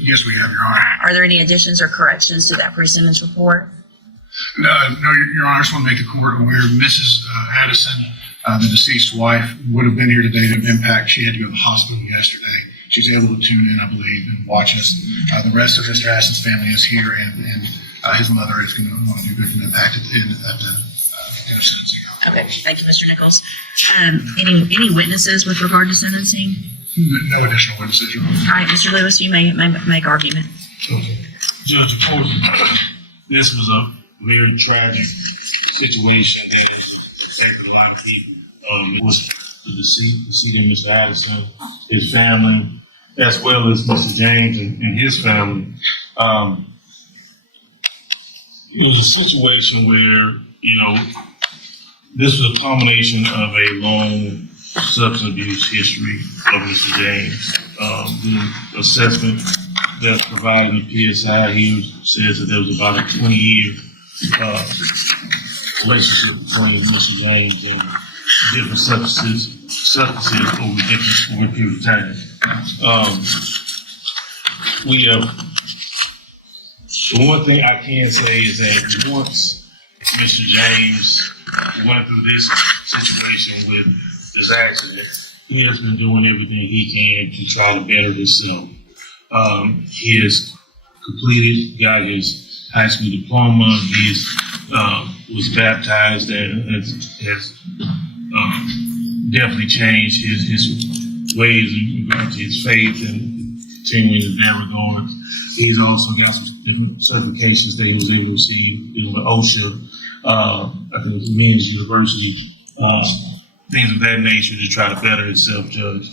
Yes, we have, Your Honor. Are there any additions or corrections to that pre-sentence report? No, Your Honor, I just want to make the court aware, Mrs. Addison, the deceased wife, would have been here today to impact. She had to go to the hospital yesterday. She's able to tune in, I believe, and watch us. The rest of Mr. Addison's family is here, and his mother is going to want to do good from impact at the sentencing. Okay, thank you, Mr. Nichols. Any witnesses with regard to sentencing? No additional witnesses, Your Honor. All right, Mr. Lewis, you may make argument. Okay. Judge, of course, this was a very tragic situation that affected a lot of people. It was the deceit of Mr. Addison, his family, as well as Mr. James and his family. It was a situation where, this was a culmination of a long substance abuse history of Mr. James. The assessment that's provided in the PSI here says that there was about a 20-year relationship between Mr. James and different substances over a period of time. We have, the one thing I can say is that once Mr. James went through this situation with this accident, he has been doing everything he can to try to better himself. He has got his high school diploma. He was baptized and has definitely changed his ways in regard to his faith and continuing in that regard. He's also got some different certifications that he was able to receive, with OSHA, I think it was Men's University, things of that nature to try to better himself, Judge.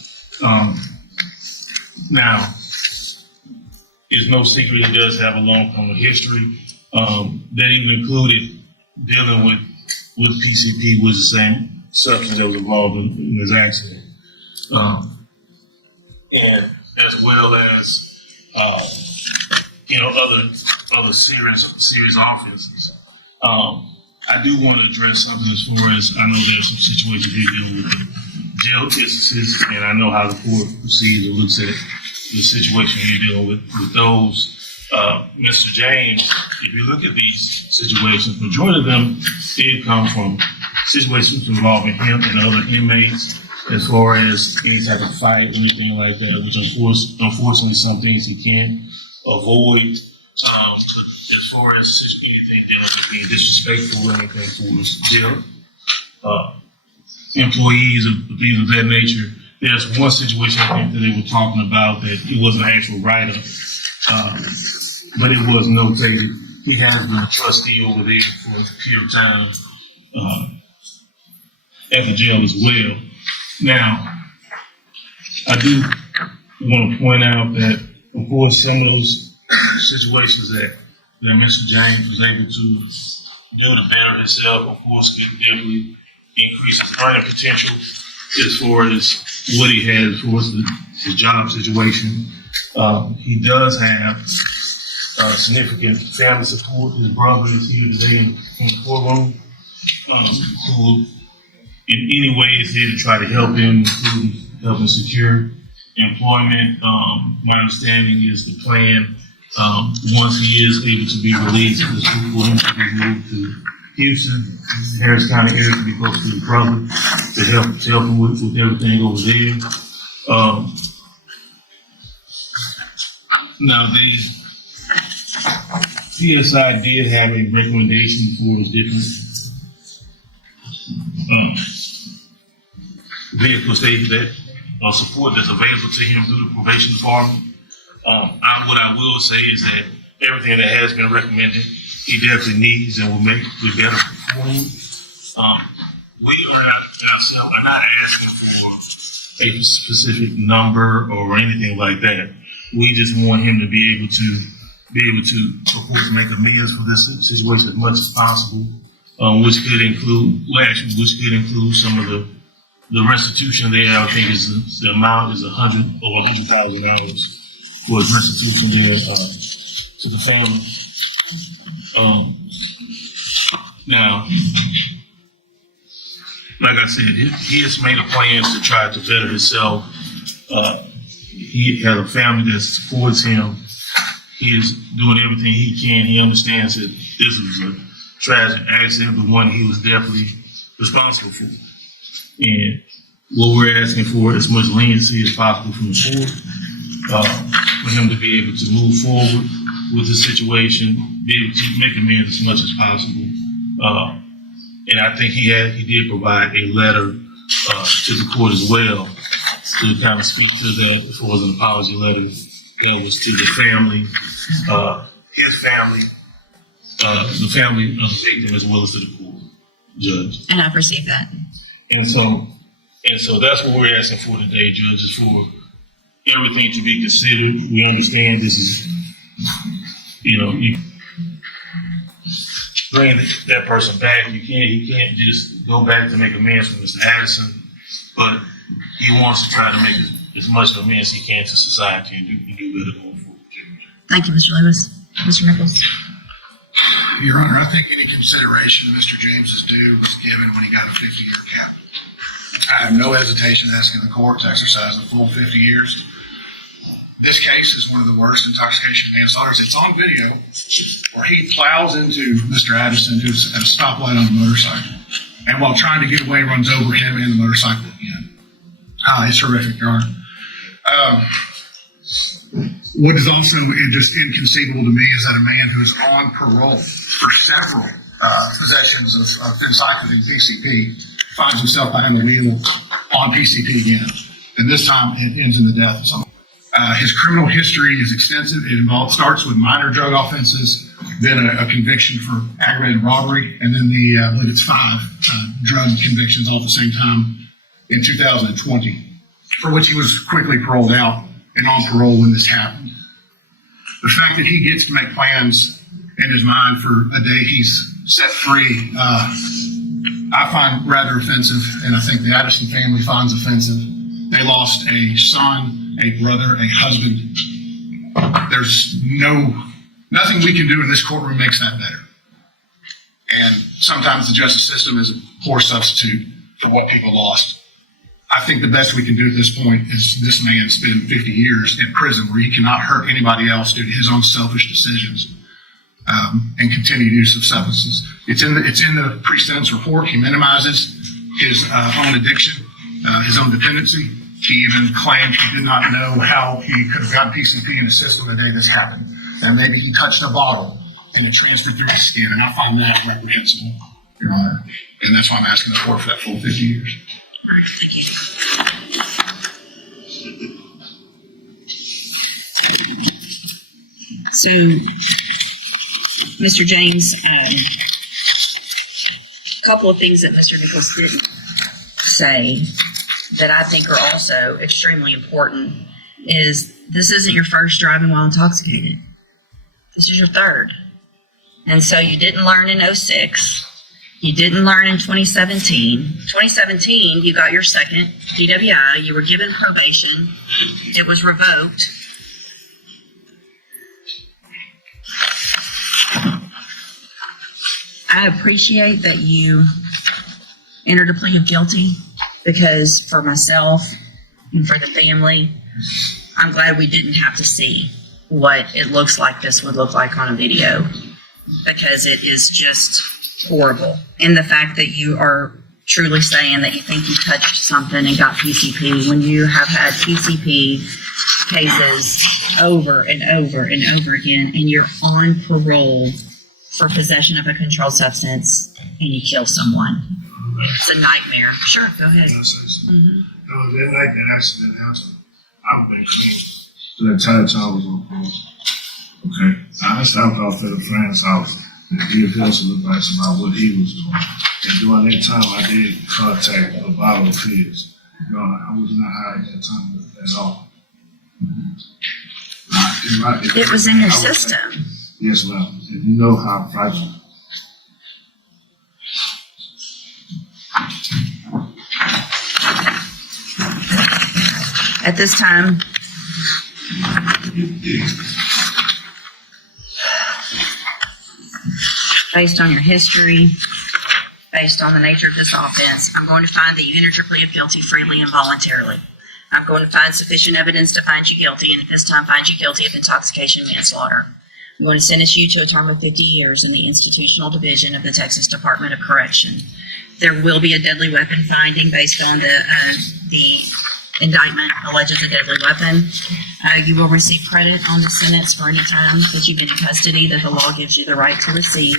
Now, it's no secret he does have a long criminal history. That even included dealing with PCP, was the same substance that was involved in his accident. And as well as, other serious offenses. I do want to address something as far as, I know there's some situations here dealing with jail instances, and I know how the court proceeds and looks at the situation you're dealing with those. Mr. James, if you look at these situations, majority of them did come from situations involving him and other inmates, as far as any type of fight or anything like that, which unfortunately some things he can't avoid. But as far as anything dealing with being disrespectful or anything towards jail employees or things of that nature, there's one situation I think that they were talking about that it wasn't an actual write-up, but it was notated. He has been a trustee over there for a period of time at the jail as well. Now, I do want to point out that, of course, some of those situations that Mr. James was able to do to better himself, of course, could definitely increase his earning potential as far as what he has, as far as his job situation. He does have significant family support. His brother is here today in the courtroom, who in any way is here to try to help him, including helping secure employment. My understanding is the plan, once he is able to be released, is for him to be moved to Houston, Harris County area, to be close to his brother, to help him with everything over there. Now, the PSI did have a recommendation for his different vehicles that support that's available to him through the probation department. What I will say is that everything that has been recommended, he definitely needs and will make it better for him. We are not asking for a specific number or anything like that. We just want him to be able to, of course, make amends for this situation as much as possible, which could include some of the restitution there. I think the amount is over $100,000 for his restitution there to the family. Now, like I said, he has made a plan to try to better himself. he has a family that supports him. He is doing everything he can. He understands that this was a tragic accident, but one he was definitely responsible for. And what we're asking for is as much leniency as possible from the court, for him to be able to move forward with the situation, be able to make amends as much as possible. And I think he did provide a letter to the court as well to kind of speak to that as far as an apology letter that was to the family, his family, the family of the victim, as well as to the court judge. And I've received that. And so that's what we're asking for today, Judge, is for everything to be considered. We understand this is, you bring that person back. He can't just go back to make amends for Mr. Addison, but he wants to try to make as much amends as he can to society and do better going forward. Thank you, Mr. Lewis. Mr. Nichols. Your Honor, I think any consideration to Mr. James's due was given when he got a 50-year cap. I have no hesitation asking the court to exercise the full 50 years. This case is one of the worst intoxication manslaughters. It's on video where he plows into Mr. Addison, who's at a stoplight on a motorcycle, and while trying to get away, runs over him and the motorcycle again. It's horrific, Your Honor. What is also just inconceivable to me is that a man who is on parole for several possessions of encyclopedia PCP finds himself behind the wheel on PCP again. And this time it ends in the death of someone. His criminal history is extensive. It starts with minor drug offenses, then a conviction for aggravated robbery, and then I believe it's 5 drug convictions all at the same time in 2020, for which he was quickly paroled out and on parole when this happened. The fact that he gets to make plans in his mind for the day he's set free, I find rather offensive, and I think the Addison family finds offensive. They lost a son, a brother, a husband. There's nothing we can do in this courtroom makes that better. And sometimes the justice system is a poor substitute for what people lost. I think the best we can do at this point is this man spend 50 years in prison where he cannot hurt anybody else due to his own selfish decisions and continued use of substances. It's in the pre-sentence report. He minimizes his own addiction, his own dependency. He even claimed he did not know how he could have gotten PCP in the system the day this happened. And maybe he touched a bottle and it transferred through his skin. And I find that reprehensible, Your Honor. And that's why I'm asking the court for that full 50 years. All right, thank you. So, Mr. James, a couple of things that Mr. Nichols didn't say that I think are also extremely important is this isn't your first driving while intoxicated. This is your third. And so you didn't learn in 06. You didn't learn in 2017. 2017, you got your second DWI. You were given probation. It was revoked. I appreciate that you entered a plea of guilty because for myself and for the family, I'm glad we didn't have to see what it looks like this would look like on a video because it is just horrible. And the fact that you are truly saying that you think you touched something and got PCP when you have had PCP cases over and over and over again, and you're on parole for possession of a controlled substance and you kill someone. It's a nightmare. Sure, go ahead. Can I say something? Mm-hmm. No, that night that accident happened, I've been clean. The entire time I was on parole. Okay. I stopped off at a friend's house and give him some advice about what he was doing. And during that time, I did contact a bottle of his. You know, I was not high at that time at all. It was in your system. Yes, ma'am. And you know how fragile. At this time, based on your history, based on the nature of this offense, I'm going to find that you entered your plea of guilty freely and voluntarily. I'm going to find sufficient evidence to find you guilty, and at this time find you guilty of intoxication and manslaughter. I'm going to sentence you to a term of 50 years in the institutional division of the Texas Department of Correction. There will be a deadly weapon finding based on the indictment alleges a deadly weapon. You will receive credit on the sentence for any time that you've been in custody that the law gives you the right to receive.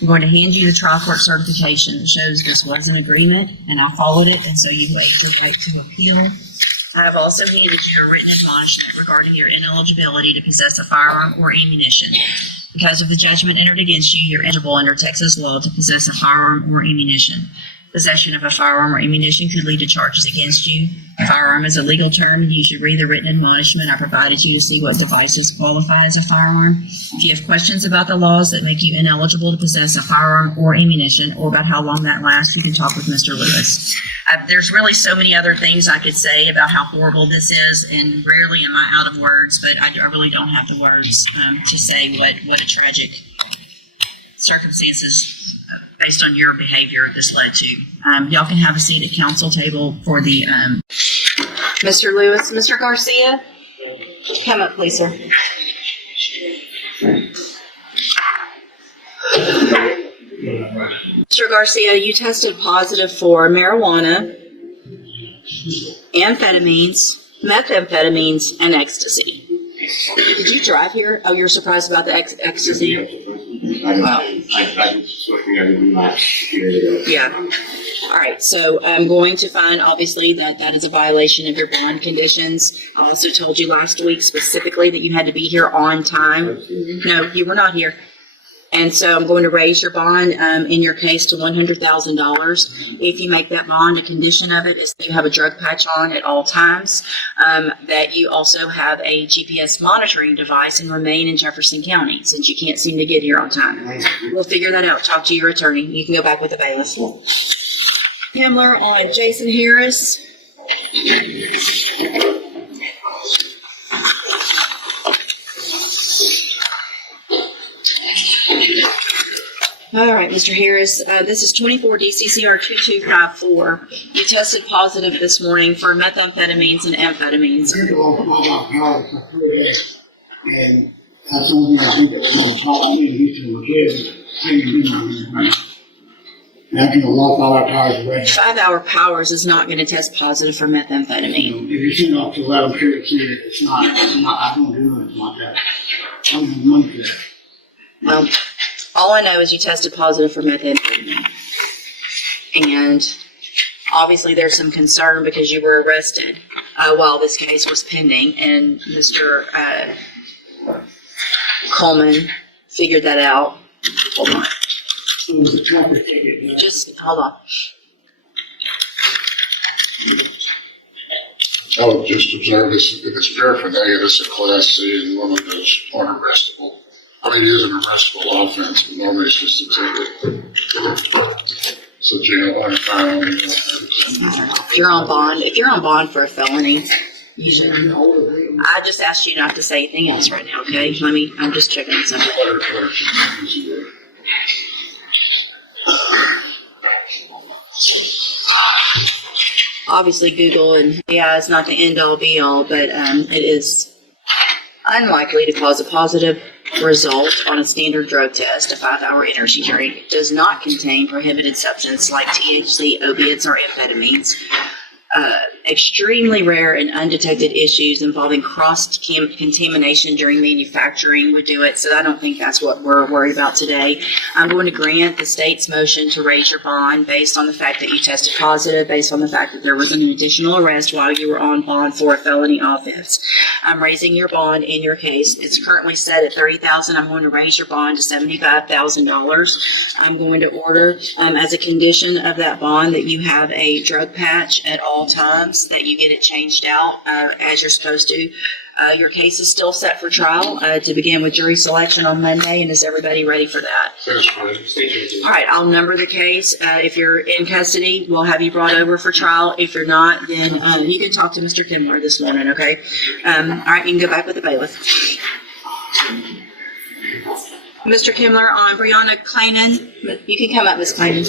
I'm going to hand you the trial court certification that shows this was an agreement and I followed it, and so you waived your right to appeal. I have also handed you a written admonishment regarding your ineligibility to possess a firearm or ammunition. Because of the judgment entered against you, you're eligible under Texas law to possess a firearm or ammunition. Possession of a firearm or ammunition could lead to charges against you. A firearm is a legal term, and you should read the written admonishment I provided you to see what devices qualify as a firearm. If you have questions about the laws that make you ineligible to possess a firearm or ammunition, or about how long that lasts, you can talk with Mr. Lewis. There's really so many other things I could say about how horrible this is, and rarely am I out of words, but I really don't have the words to say what a tragic circumstances based on your behavior this led to. Y'all can have a seat at council table for the Mr. Lewis. Mr. Garcia, come up, please, sir. Mr. Garcia, you tested positive for marijuana, amphetamines, methamphetamines, and ecstasy. Did you drive here? Oh, you're surprised about the ecstasy? I was looking at it last year ago. Yeah. All right. So I'm going to find, obviously, that is a violation of your bond conditions. I also told you last week specifically that you had to be here on time. No, you were not here. And so I'm going to raise your bond in your case to $100,000. If you make that bond, a condition of it is that you have a drug patch on at all times, that you also have a GPS monitoring device and remain in Jefferson County since you can't seem to get here on time. We'll figure that out. Talk to your attorney. You can go back with the bailiff. Himmler on Jason Harris. All right, Mr. Harris, this is 24 DCCR 2254. You tested positive this morning for methamphetamines and amphetamines. And I told him I think that was on top of me, he's to the kids. And I can walk 5 hour powers away. 5 hour powers is not going to test positive for methamphetamine. If you send off to 11 periods here, it's not, I don't do anything like that. I don't have money for that. Well, all I know is you tested positive for methamphetamine. And obviously there's some concern because you were arrested while this case was pending. And Mr. Coleman figured that out. Hold on. It was a traffic ticket. Just hold on. I would just observe this, if it's paraphernalia, this is a class C and one of those aren't arrestable. I mean, it is an arrestable offense, but normally it's just exhibit. So jail, I firearm, If you're on bond for a felony, you should. I just asked you not to say anything else right now, okay? I'm just checking something. Obviously, Google and AI is not the end all be all, but it is unlikely to cause a positive result on a standard drug test. A 5 hour energy drink does not contain prohibited substance like THC, opiates, or amphetamines. Extremely rare and undetected issues involving cross-contamination during manufacturing would do it, so I don't think that's what we're worried about today. I'm going to grant the state's motion to raise your bond based on the fact that you tested positive, based on the fact that there was an additional arrest while you were on bond for a felony offense. I'm raising your bond in your case. It's currently set at $30,000. I'm going to raise your bond to $75,000. I'm going to order, as a condition of that bond, that you have a drug patch at all times, that you get it changed out as you're supposed to. Your case is still set for trial to begin with jury selection on Monday, and is everybody ready for that? All right, I'll number the case. If you're in custody, we'll have you brought over for trial. If you're not, then you can talk to Mr. Kimler this morning, okay? All right, you can go back with the bailiff. Mr. Kimler, on Brianna Kleinan. You can come up, Ms. Kleinan.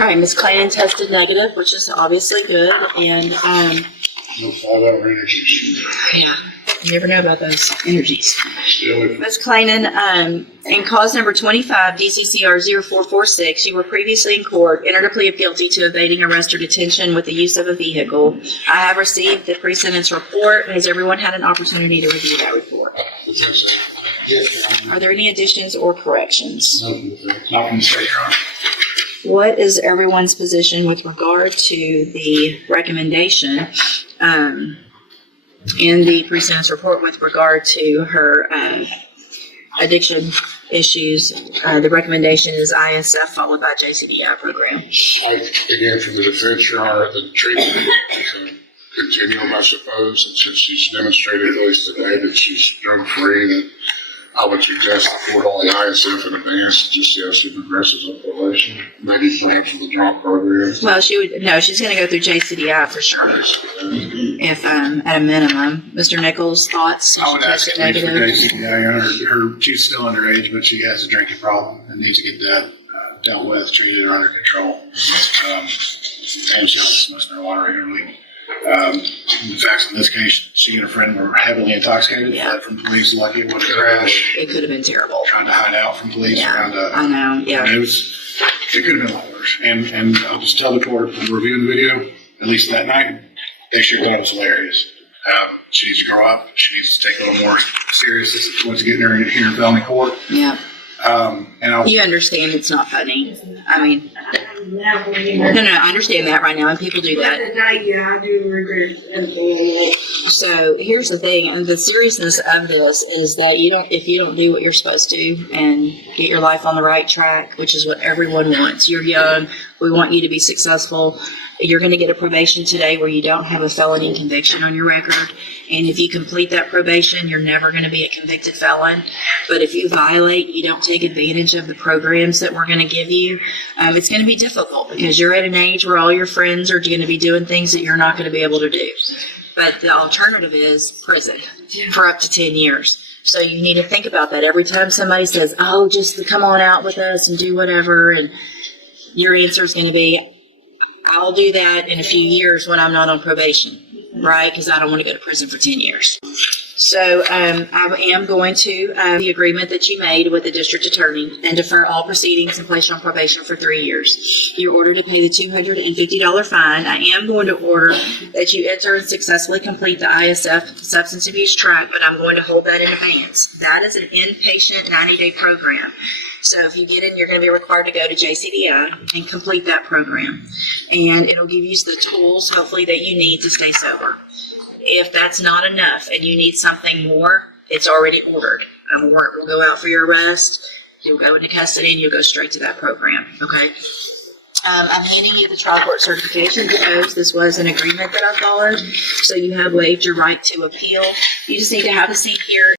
All right, Ms. Clayton tested negative, which is obviously good, and, No 5-hour energies. yeah, you never know about those energies. Stay away from Ms. Clayton, in cause number 25, DCCR 0446, you were previously in court, entered a plea of guilty to evading arrest or detention with the use of a vehicle. I have received the pre-sentence report. Has everyone had an opportunity to review that report? defense. Yes, Your Honor. Are there any additions or corrections? No defense. Not from the state, Your Honor. What is everyone's position with regard to the recommendation in the pre-sentence report with regard to her addiction issues? The recommendation is ISF followed by JCBI program. Again, from the defense, Your Honor, the treatment can continue, I suppose, and since she's demonstrated at least today that she's drug-free, that I would suggest the court only ISF in advance to just see how she progresses on probation. Maybe perhaps with the drop program. Well, she's going to go through JCBI for sure, if at a minimum. Mr. Nichols, thoughts? I would ask Tested at least for negative? JCBI, Your Honor. She's still underage, but she has a drinking problem and needs to get that dealt with, treated, or under control. And she also smokes marijuana regularly. The facts in this case, she and her friend were heavily intoxicated, Yeah. fled from police, lucky it wasn't a crash, It could have been terrible. trying to hide out from police, Yeah, trying to. I know, yeah. It could have been a lot worse. And I'll just tell the court from reviewing the video, at least that night, they sure thought it was hilarious. She needs to grow up. She needs to take a little more serious what's getting her here in felony court. Yeah. And I'll. You understand it's not funny. I mean, no, I understand that right now, and people do that. Yeah, I do regret it. So here's the thing, and the seriousness of this is that if you don't do what you're supposed to and get your life on the right track, which is what everyone wants. You're young. We want you to be successful. You're going to get a probation today where you don't have a felony conviction on your record. And if you complete that probation, you're never going to be a convicted felon. But if you violate, you don't take advantage of the programs that we're going to give you, it's going to be difficult because you're at an age where all your friends are going to be doing things that you're not going to be able to do. But the alternative is prison for up to 10 years. So you need to think about that every time somebody says, oh, just come on out with us and do whatever. And your answer is going to be, I'll do that in a few years when I'm not on probation, right? Because I don't want to go to prison for 10 years. So I am going to the agreement that you made with the district attorney and defer all proceedings and place you on probation for 3 years. You're ordered to pay the $250 fine. I am going to order that you enter and successfully complete the ISF substance abuse track, but I'm going to hold that in advance. That is an inpatient 90-day program. So if you get in, you're going to be required to go to JCBI and complete that program. And it'll give you the tools, hopefully, that you need to stay sober. If that's not enough and you need something more, it's already ordered. A warrant will go out for your arrest. You'll go into custody and you'll go straight to that program, okay? I'm handing you the trial court certification because this was an agreement that I followed. So you have waived your right to appeal. You just need to have a seat here